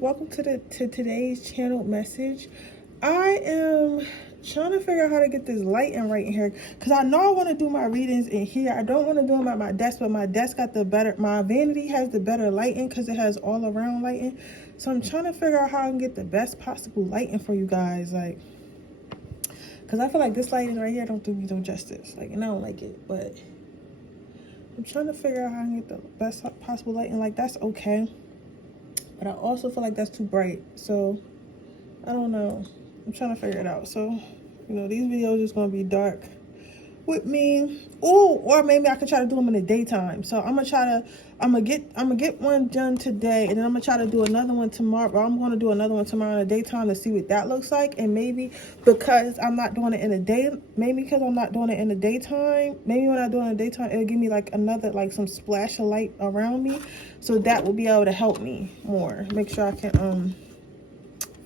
welcome to today's channel message. I am trying to figure out how to get this lighting right in here, because I know I want to do my readings in here. I don't want to do them at my desk, but my desk got the better, my vanity has the better lighting because it has all around lighting. So I'm trying to figure out how I can get the best possible lighting for you guys, like, because I feel like this lighting right here don't do me no justice, like, and I don't like it. But I'm trying to figure out how I can get the best possible lighting. Like, that's okay, but I also feel like that's too bright. So I don't know, I'm trying to figure it out. So, you know, these videos is gonna be dark with me. Or maybe I could try to do them in the daytime. So I'm gonna get one done today, and then I'm gonna try to do another one tomorrow. Or I'm gonna do another one tomorrow in the daytime to see what that looks like. And maybe because I'm not doing it in the day, maybe because I'm not doing it in the daytime, maybe when I do it in the daytime, it'll give me like another, like some splash of light around me. So that will be able to help me more. Make sure I can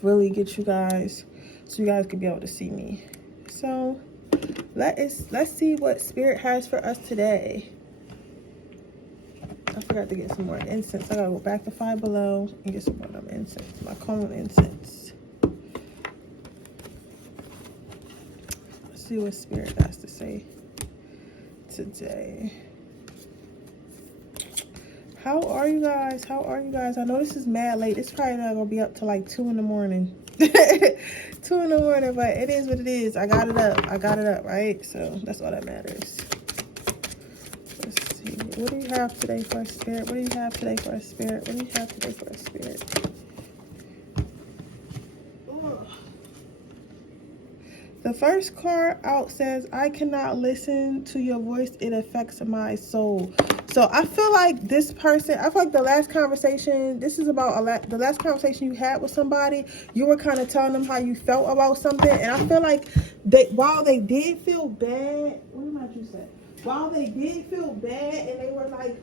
really get you guys, so you guys can be able to see me. So let's see what spirit has for us today. I forgot to get some more incense. I gotta go back to Five Below and get some more of them incense, my cone incense. Let's see what spirit has to say today. How are you guys? How are you guys? I know this is mad late. It's probably not gonna be up to like 2 in the morning. 2 in the morning, but it is what it is. I got it up, right? So that's all that matters. Let's see. What do you have today for a spirit? What do you have today for a spirit? What do you have today for a spirit? Ugh. The first card out says, I cannot listen to your voice. It affects my soul. So I feel like this person, I feel like the last conversation, this is about the last conversation you had with somebody, you were kind of telling them how you felt about something. And I feel like while they did feel bad, what did you say? While they did feel bad and they were like,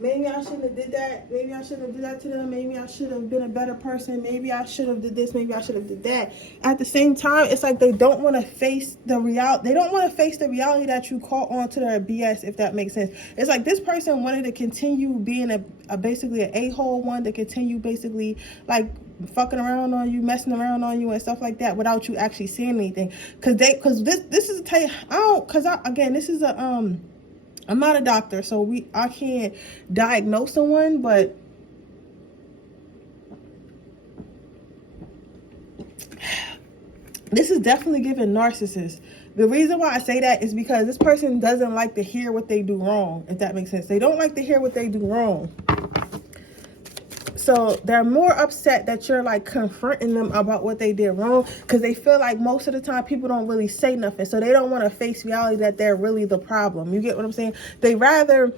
maybe I shouldn't have did that. Maybe I shouldn't have did that to them. Maybe I should have been a better person. Maybe I should have did this. Maybe I should have did that. At the same time, it's like they don't want to face the reality. They don't want to face the reality that you caught on to their BS, if that makes sense. It's like this person wanted to continue being basically an a-hole, one to continue basically like fucking around on you, messing around on you and stuff like that without you actually seeing anything. Because this is again, this is I'm not a doctor, so I can't diagnose someone, but this is definitely giving narcissist. The reason why I say that is because this person doesn't like to hear what they do wrong, if that makes sense. They don't like to hear what they do wrong. So they're more upset that you're like confronting them about what they did wrong, because they feel like most of the time people don't really say nothing. So they don't want to face reality that they're really the problem. You get what I'm saying? They rather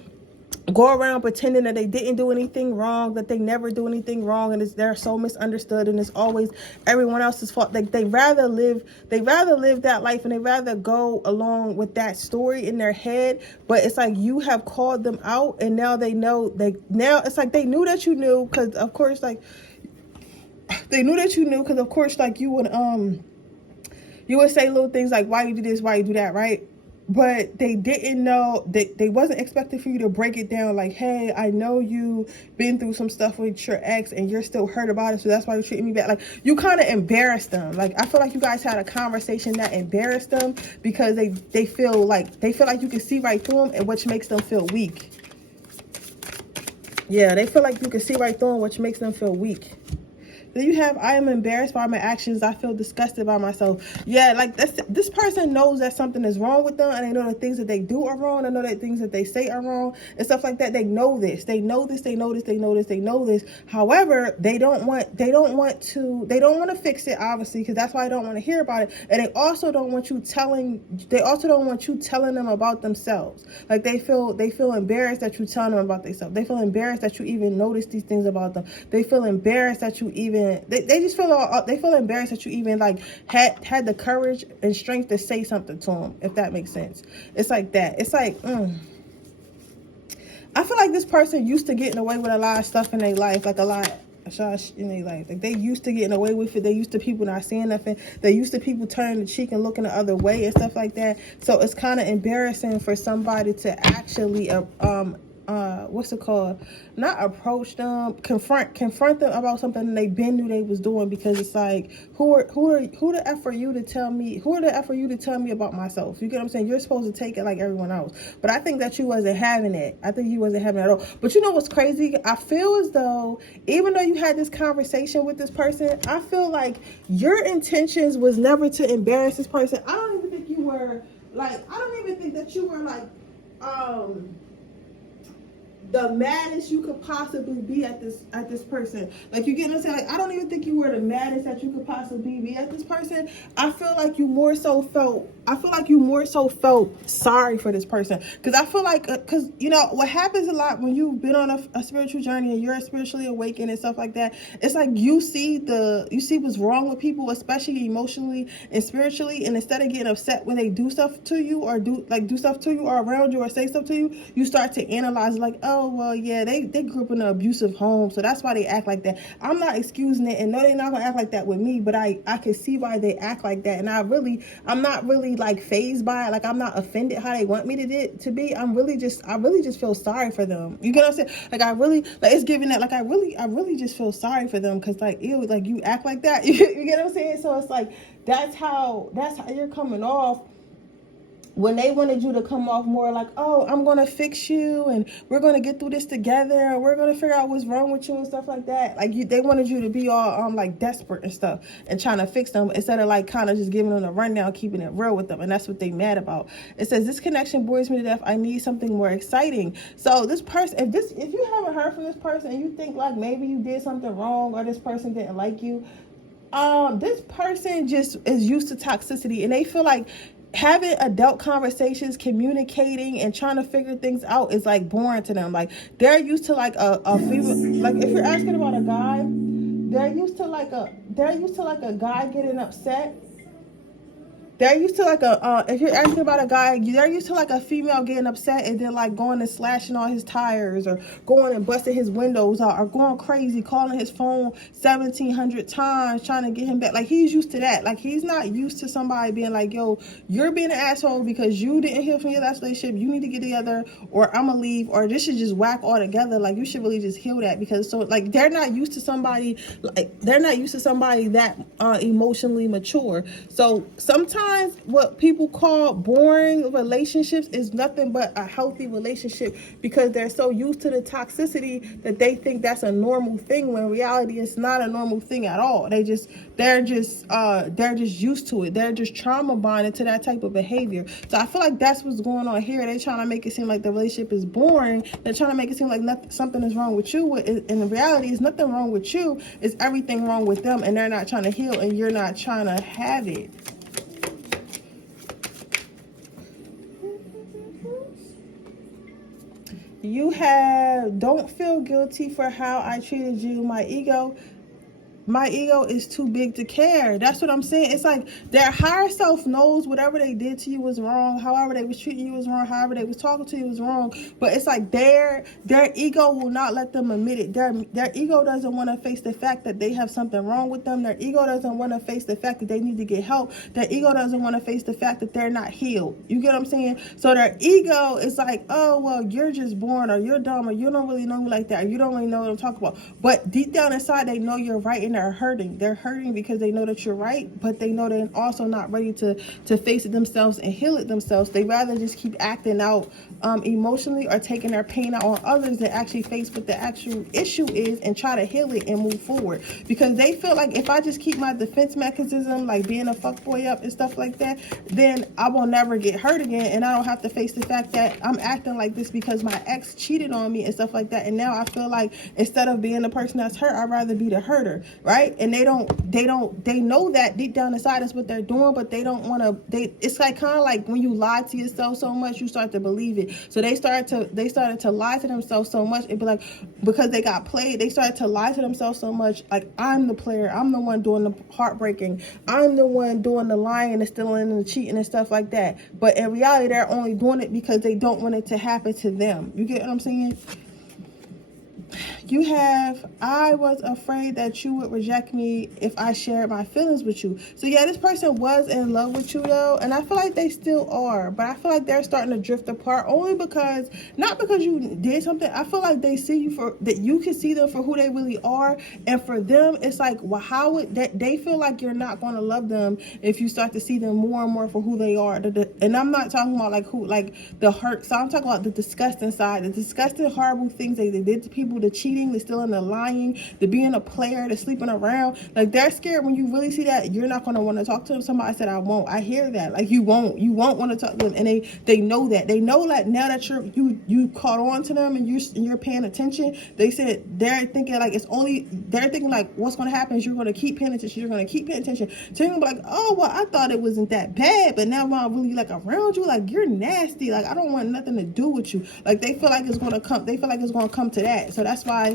go around pretending that they didn't do anything wrong, that they never do anything wrong, and they're so misunderstood, and it's always everyone else's fault. Like they rather live that life, and they rather go along with that story in their head. But it's like you have called them out, and now they know. Now it's like they knew that you knew, because of course, like they knew that you knew, because of course, like you would say little things like, why you do this, why you do that, right? But they didn't know, they wasn't expecting for you to break it down like, hey, I know you been through some stuff with your ex and you're still hurt about it, so that's why you're treating me bad. Like, you kind of embarrassed them. Like, I feel like you guys had a conversation that embarrassed them, because they feel like you can see right through them, and which makes them feel weak. Yeah, they feel like you can see right through them, which makes them feel weak. Then you have, I am embarrassed by my actions. I feel disgusted by myself. Yeah, like this person knows that something is wrong with them, and they know the things that they do are wrong. They know that things that they say are wrong and stuff like that. They know this. They know this. They know this. They know this. They know this. However, they don't want to fix it, obviously, because that's why they don't want to hear about it. And they also don't want you telling them about themselves. Like they feel embarrassed that you telling them about themselves. They feel embarrassed that you even notice these things about them. They feel embarrassed that you even they just feel embarrassed that you even like had the courage and strength to say something to them, if that makes sense. It's like that. It's like I feel like this person used to getting away with a lot of stuff in their life, like a lot in their life. Like they used to getting away with it. They used to people not saying nothing. They used to people turning the cheek and looking the other way and stuff like that. So it's kind of embarrassing for somebody to actually what's it called? Not approach them, confront them about something they been knew they was doing, because it's like, who the F are you to tell me, about myself? You get what I'm saying? You're supposed to take it like everyone else. But I think that you wasn't having it. I think you wasn't having it at all. But you know what's crazy? I feel as though, even though you had this conversation with this person, I feel like your intentions was never to embarrass this person. I don't even think you were like, I don't even think that you were like, the maddest you could possibly be at this person. Like, you get what I'm saying? Like, I don't even think you were the maddest that you could possibly be at this person. I feel like you more so felt sorry for this person, because I feel like, because you know what happens a lot when you've been on a spiritual journey and you're spiritually awakened and stuff like that, it's like you see what's wrong with people, especially emotionally and spiritually, and instead of getting upset when they do stuff to you or do stuff to you or around you or say stuff to you, you start to analyze like, oh well, yeah, they grew up in an abusive home, so that's why they act like that. I'm not excusing it, and no, they're not gonna act like that with me, but I can see why they act like that, and I'm not really like phased by it. Like, I'm not offended how they want me to be. I really just feel sorry for them. You get what I'm saying? Like, I really, like, it's giving that, like, I really just feel sorry for them, because like, ew, like, you act like that. You get what I'm saying? So it's like, that's how you're coming off when they wanted you to come off more like, oh, I'm going to fix you, and we're going to get through this together, and we're going to figure out what's wrong with you and stuff like that. Like, they wanted you to be all like desperate and stuff and trying to fix them, instead of like kind of just giving them a rundown, keeping it real with them. And that's what they mad about. It says, this connection bores me to death. I need something more exciting. So this person, if you haven't heard from this person and you think like maybe you did something wrong or this person didn't like you, this person just is used to toxicity, and they feel like having adult conversations, communicating and trying to figure things out is like boring to them. Like, they're used to like a female, like if you're asking about a guy, they're used to like a guy getting upset. They're used to like if you're asking about a guy, they're used to like a female getting upset and then like going and slashing all his tires, or going and busting his windows out, or going crazy, calling his phone 1,700 times, trying to get him back. Like, he's used to that. Like, he's not used to somebody being like, yo, you're being an asshole because you didn't heal from your last relationship. You need to get together, or I'm gonna leave, or this should just whack all together. Like, you should really just heal that, because so like they're not used to somebody that emotionally mature. So sometimes what people call boring relationships is nothing but a healthy relationship, because they're so used to the toxicity that they think that's a normal thing, when in reality it's not a normal thing at all. They're just used to it. They're just trauma bonded to that type of behavior. So I feel like that's what's going on here. They're trying to make it seem like the relationship is boring. They're trying to make it seem like something is wrong with you. And the reality is nothing wrong with you. It's everything wrong with them, and they're not trying to heal, and you're not trying to have it. You don't feel guilty for how I treated you. My ego is too big to care. That's what I'm saying. It's like their higher self knows whatever they did to you was wrong, however they was treating you was wrong, however they was talking to you was wrong. But it's like their ego will not let them admit it. Their ego doesn't want to face the fact that they have something wrong with them. Their ego doesn't want to face the fact that they need to get help. Their ego doesn't want to face the fact that they're not healed. You get what I'm saying? So their ego is like, oh, well, you're just born, or you're dumb, or you don't really know me like that, or you don't really know what I'm talking about. But deep down inside, they know you're right, and they're hurting because they know that you're right, but they know they're also not ready to face it themselves and heal it themselves. They rather just keep acting out emotionally, or taking their pain out on others, than actually face what the actual issue is and try to heal it and move forward, because they feel like if I just keep my defense mechanism, like being a fuckboy up and stuff like that, then I will never get hurt again, and I don't have to face the fact that I'm acting like this because my ex cheated on me and stuff like that, and now I feel like instead of being the person that's hurt, I'd rather be the hurter, right? And they know that deep down inside is what they're doing, but they don't want to. It's like kind of like when you lie to yourself so much, you start to believe it. So they started to lie to themselves so much. It'd be like, because they got played, they started to lie to themselves so much. Like, I'm the player, I'm the one doing the heartbreaking, I'm the one doing the lying and the stealing and the cheating and stuff like that. But in reality, they're only doing it because they don't want it to happen to them. You get what I'm saying? You have, I was afraid that you would reject me if I shared my feelings with you. So yeah, this person was in love with you though, and I feel like they still are, but I feel like they're starting to drift apart only because, not because you did something. I feel like they see you for, that you can see them for who they really are, and for them it's like, well, how would that, they feel like you're not going to love them if you start to see them more and more for who they are. And I'm not talking about like who, like the hurt, so I'm talking about the disgusting side, the disgusting horrible things they did to people, the cheating, the stealing, the lying, the being a player, the sleeping around. Like they're scared when you really see that you're not going to want to talk to them. Somebody said I won't. I hear that. Like you won't want to talk to them, and they know that. They know that now that you caught on to them and you're paying attention. They said they're thinking like they're thinking like what's going to happen is you're going to keep paying attention. You're going to keep paying attention. So you're going to be like, oh well, I thought it wasn't that bad, but now when I'm really like around you, like you're nasty. Like I don't want nothing to do with you. Like they feel like it's going to come. They feel like it's going to come to that. So that's why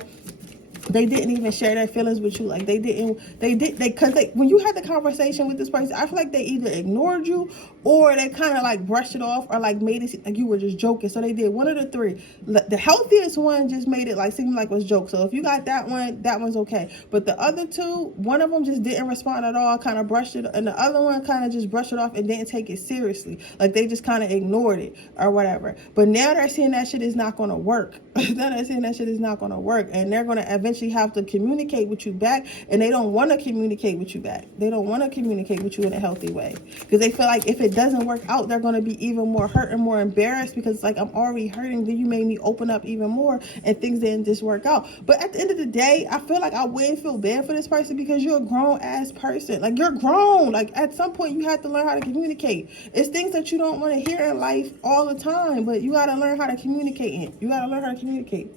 they didn't even share their feelings with you. Like because when you had the conversation with this person, I feel like they either ignored you or they kind of like brushed it off or like made it seem like you were just joking. So they did one of the three. The healthiest one just made it like seem like it was joke. So if you got that one, that one's okay. But the other two, one of them just didn't respond at all, kind of brushed it, and the other one kind of just brushed it off and didn't take it seriously. Like they just kind of ignored it or whatever. But now they're seeing that shit is not going to work. Now they're seeing that shit is not going to work, and they're going to eventually have to communicate with you back, and they don't want to communicate with you back. They don't want to communicate with you in a healthy way because they feel like if it doesn't work out, they're going to be even more hurt and more embarrassed because it's like, I'm already hurting, then you made me open up even more and things didn't just work out. But at the end of the day, I feel like I wouldn't feel bad for this person because you're a grown ass person. Like you're grown. Like at some point you have to learn how to communicate. It's things that you don't want to hear in life all the time, but you got to learn how to communicate it. You got to learn how to communicate.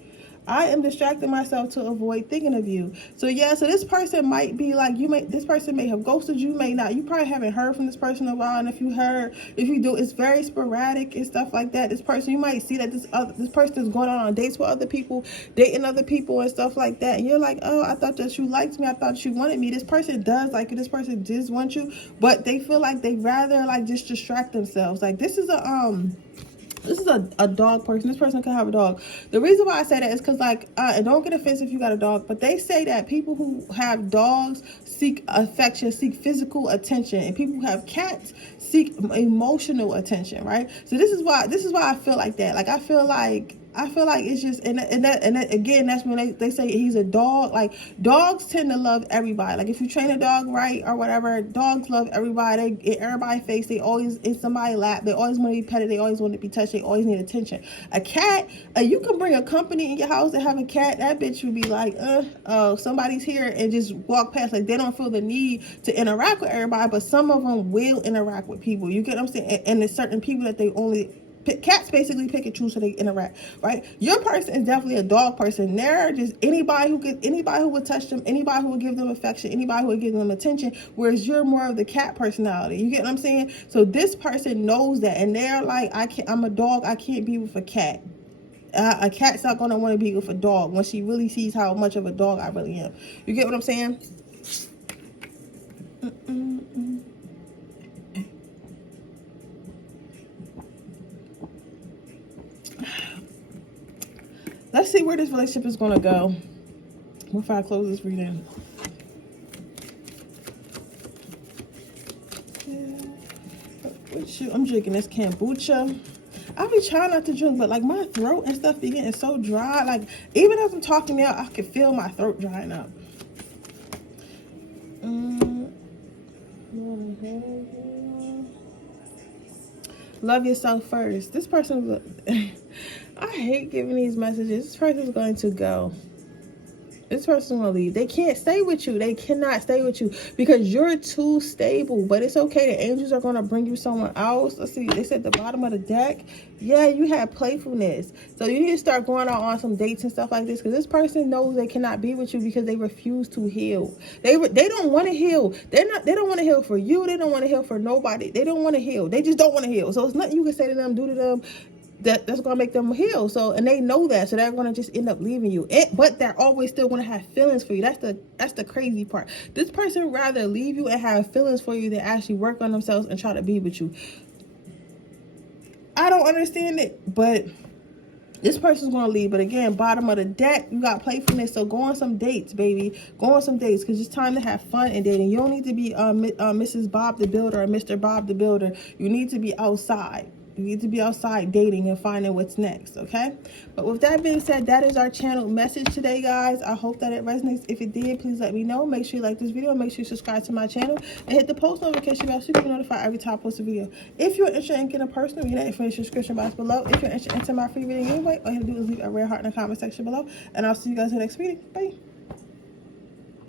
I am distracting myself to avoid thinking of you. So yeah, so this person might be like, this person may have ghosted you, may not. You probably haven't heard from this person in a while, and if you do, it's very sporadic and stuff like that. This person, you might see that this person is going on dates with other people, dating other people and stuff like that. And you're like, oh, I thought that you liked me. I thought you wanted me. This person does like you. This person does want you, but they feel like they rather like just distract themselves. Like this is a dog person. This person can have a dog. The reason why I say that is because like, and don't get offensive if you got a dog, but they say that people who have dogs seek affection, seek physical attention, and people who have cats seek emotional attention, right? So this is why I feel like that. Like I feel like it's just, and that again, that's when they say he's a dog. Like dogs tend to love everybody. Like if you train a dog right or whatever, dogs love everybody. They in everybody's face. They always in somebody's lap. They always want to be petted. They always want to be touched. They always need attention. A cat, you can bring a company in your house and have a cat. That bitch would be like, somebody's here, and just walk past. Like they don't feel the need to interact with everybody, but some of them will interact with people. You get what I'm saying? And there's certain people that they only. Cats basically pick and choose so they interact, right? Your person is definitely a dog person. They're just anybody who would touch them, anybody who would give them affection, anybody who would give them attention, whereas you're more of the cat personality. You get what I'm saying? So this person knows that, and they're like, I'm a dog, I can't be with a cat. A cat's not going to want to be with a dog when she really sees how much of a dog I really am. You get what I'm saying? Let's see where this relationship is going to go before I close this reading. I'm drinking this kombucha. I be trying not to drink, but like my throat and stuff be getting so dry. Like even as I'm talking now, I can feel my throat drying up. Love yourself first. This person, I hate giving these messages. This person's going to go. This person's going to leave. They can't stay with you. They cannot stay with you because you're too stable. But it's okay. The angels are going to bring you someone else. Let's see. They said at the bottom of the deck. Yeah, you have playfulness. So you need to start going out on some dates and stuff like this because this person knows they cannot be with you because they refuse to heal. They don't want to heal. They don't want to heal for you. They don't want to heal for nobody. They don't want to heal. They just don't want to heal. So it's nothing you can say to them, do to them, that's going to make them heal. So, and they know that, so they're going to just end up leaving you. But they're always still going to have feelings for you. That's the crazy part. This person rather leave you and have feelings for you than actually work on themselves and try to be with you. I don't understand it, but This person's going to leave. But again, bottom of the deck, you got playfulness. So go on some dates, baby. Go on some dates because it's time to have fun and dating. You don't need to be Mrs. Bob the Builder or Mr. Bob the Builder. You need to be outside. You need to be outside dating and finding what's next, okay? But with that being said, that is our channel message today, guys. I hope that it resonates. If it did, please let me know. Make sure you like this video. Make sure you subscribe to my channel and hit the post notification bell so you can be notified every time I post a video. If you're interested in getting a personal reading, that information in the description box below. If you're interested in my free reading anyway, all you have to do is leave a red heart in the comment section below. And I'll see you guys in the next video. Bye.